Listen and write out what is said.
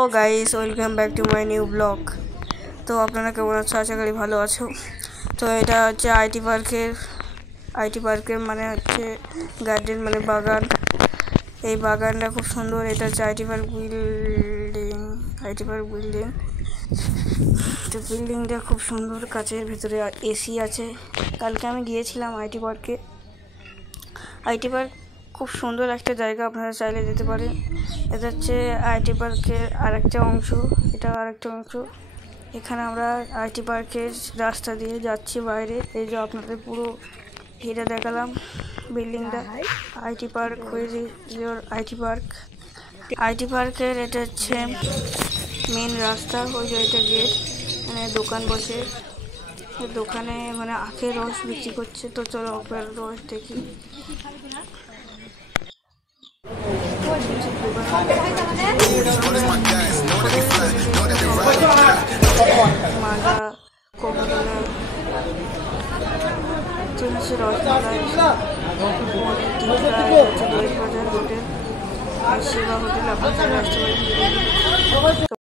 তো guys, welcome back to my new blog. তো আপনারা কেমন আছো? আশা করি ভালো আছো। তো এটা হচ্ছে আইটি পার্কের মানে হচ্ছে গার্ডেন, মানে বাগান। এই বাগানটা খুব সুন্দর। এটা হচ্ছে আইটি পার্ক বিল্ডিং। তো বিল্ডিংটা খুব সুন্দর, কাচের ভিতরে এসি আছে। কালকে আমি গিয়েছিলাম আইটি পার্কে। আইটি পার্ক খুব সুন্দর একটা জায়গা, আপনারা চাইলে যেতে পারেন। এটা হচ্ছে আইটি পার্কের আরেকটা অংশ। এটা আরেকটা অংশ। এখানে আমরা আইটি পার্কের রাস্তা দিয়ে যাচ্ছি বাইরে। এই যে আপনাদের পুরো এটা দেখালাম বিল্ডিংটা। আইটি পার্ক আইটি পার্কের এটা হচ্ছে মেন রাস্তা। ওই যে এটা গেট, মানে দোকান বসে। দোকানে মানে আখের রস বিক্রি করছে। তো চলো আখের রস দেখি। মাজা, কোকাকোলা, রসমালাই, বাজার হোটেল আর সেবা হোটেল, আপনাদের আসতে পারেন।